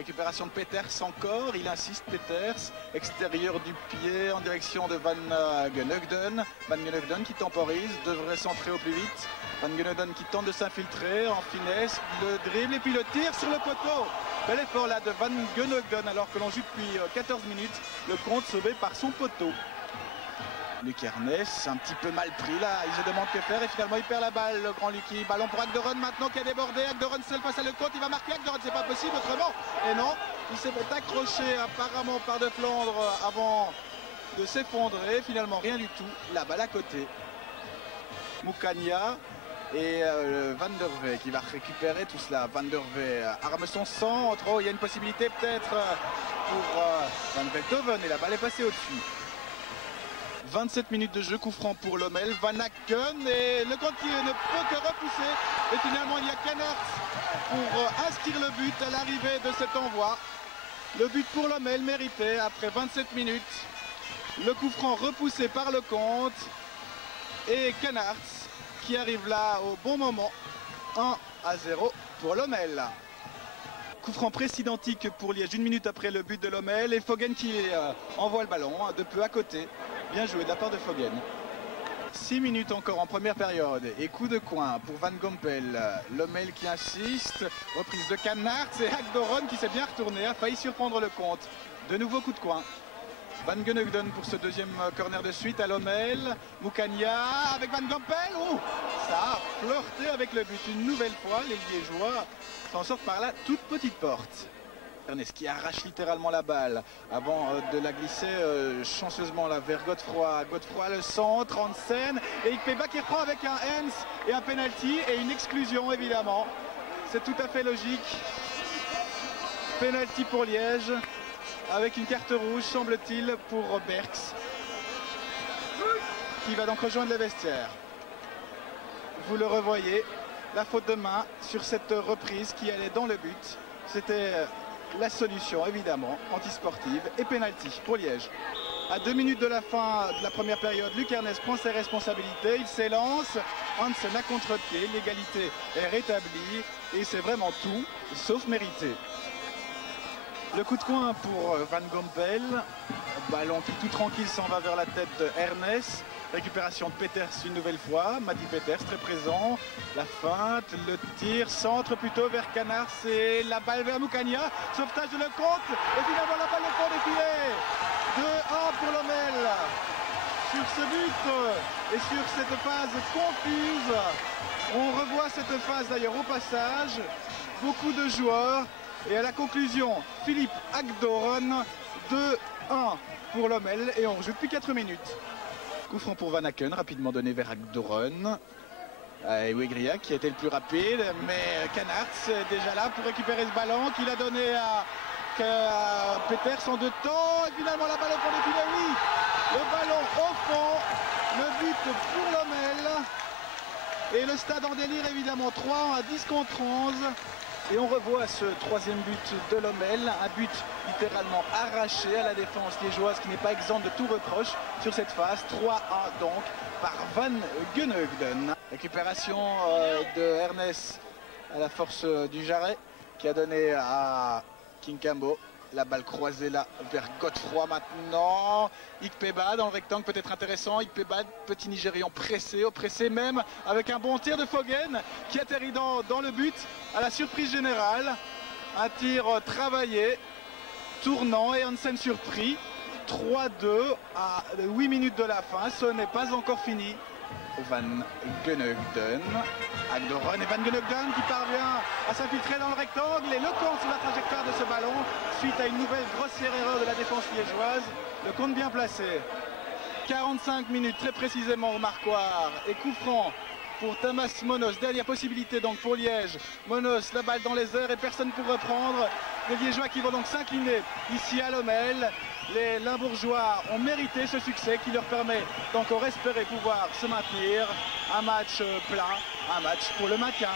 Récupération de Peters encore, il insiste Peters, extérieur du pied en direction de Van Gunugden. Van Gunugden qui temporise, devrait centrer au plus vite. Van Gunugden qui tente de s'infiltrer en finesse, le dribble et puis le tir sur le poteau. Bel effort là de Van Gunugden alors que l'on joue depuis 14 minutes, le compte sauvé par son poteau. Luc Ernest, un petit peu mal pris là, il se demande que faire et finalement il perd la balle, le grand Lucky. Ballon pour Agderon maintenant qui a débordé, Agderon seul face à le compte, il va marquer Agderon, c'est pas possible autrement. Et non, il s'est accroché apparemment par De Flandre avant de s'effondrer, finalement rien du tout, la balle à côté. Moukania et Van der Vee qui va récupérer tout cela. Van der Vee arme son centre, oh, il y a une possibilité peut-être pour Van Veldhoven et la balle est passée au-dessus. 27 minutes de jeu, coup franc pour Lommel, Van Aken et le compte qui ne peut que repousser. Et finalement il y a Canards pour inscrire le but à l'arrivée de cet envoi. Le but pour Lommel mérité après 27 minutes. Le coup franc repoussé par le compte. Et Canards qui arrive là au bon moment. 1-0 pour Lommel. Coup franc presque identique pour Liège, 1 minute après le but de Lommel. Et Foggen qui envoie le ballon de peu à côté. Bien joué de la part de Foggen. 6 minutes encore en première période. Et coup de coin pour Van Gompel. Lommel qui insiste. Reprise de Canards et Agderon qui s'est bien retourné. A failli surprendre le compte. De nouveau coup de coin. Van Gunugden pour ce deuxième corner de suite à Lommel. Moukania avec Van Gompel. Oh, ça a flirté avec le but une nouvelle fois. Les Liégeois s'en sortent par la toute petite porte. Ernest qui arrache littéralement la balle avant de la glisser chanceusement là vers Godefroy. Godefroy le centre en scène et Ikpeba qui reprend avec un hands et un penalty et une exclusion évidemment. C'est tout à fait logique. Penalty pour Liège avec une carte rouge semble-t-il pour Berks qui va donc rejoindre les vestiaires. Vous le revoyez, la faute de main sur cette reprise qui allait dans le but. C'était la solution évidemment antisportive et penalty pour Liège. À 2 minutes de la fin de la première période, Luc Ernest prend ses responsabilités, il s'élance, Hansen à contre-pied, l'égalité est rétablie et c'est vraiment tout sauf mérité. Le coup de coin pour Van Gompel, ballon qui tout tranquille s'en va vers la tête de Ernest. Récupération de Peters une nouvelle fois, Matti Peters très présent, la feinte, le tir, centre plutôt vers Canards et la balle vers Moukania, sauvetage de Lecomte et finalement la balle au fond des filets. 2-1 pour Lommel. Sur ce but et sur cette phase confuse, on revoit cette phase d'ailleurs au passage, beaucoup de joueurs et à la conclusion Philippe Agderon, 2-1 pour Lommel et on joue depuis 4 minutes. Coup franc pour Van Aken, rapidement donné vers Agderon. Et Wegria qui a été le plus rapide, mais Canards est déjà là pour récupérer ce ballon qu'il a donné à Peters en 2 temps. Et finalement la balle au fond des filets, oui. Le ballon au fond, le but pour Lommel. Et le stade en délire évidemment, 3 à 10 contre 11. Et on revoit ce troisième but de Lommel, un but littéralement arraché à la défense liégeoise qui n'est pas exempte de tout reproche sur cette phase. 3-1 donc par Van Gunugden. Récupération de Ernest à la force du Jarret qui a donné à Kinkambo. La balle croisée là vers Godefroy maintenant. Ikpeba dans le rectangle peut être intéressant. Ikpeba, petit Nigérian pressé, oppressé même, avec un bon tir de Foggen qui atterrit dans le but à la surprise générale. Un tir travaillé, tournant et Hansen surpris. 3-2 à 8 minutes de la fin. Ce n'est pas encore fini. Van Gunugden, Agderon et Van Gunugden qui parvient à s'infiltrer dans le rectangle et le compte sur la trajectoire de ce ballon suite à une nouvelle grossière erreur de la défense liégeoise. Le compte bien placé. 45 minutes très précisément au marquoir et coup franc pour Thomas Monos. Dernière possibilité donc pour Liège. Monos, la balle dans les airs et personne pour reprendre. Les Liégeois qui vont donc s'incliner ici à Lommel. Les Limbourgeois ont mérité ce succès qui leur permet d'encore espérer pouvoir se maintenir. Un match plein, un match pour le maintien.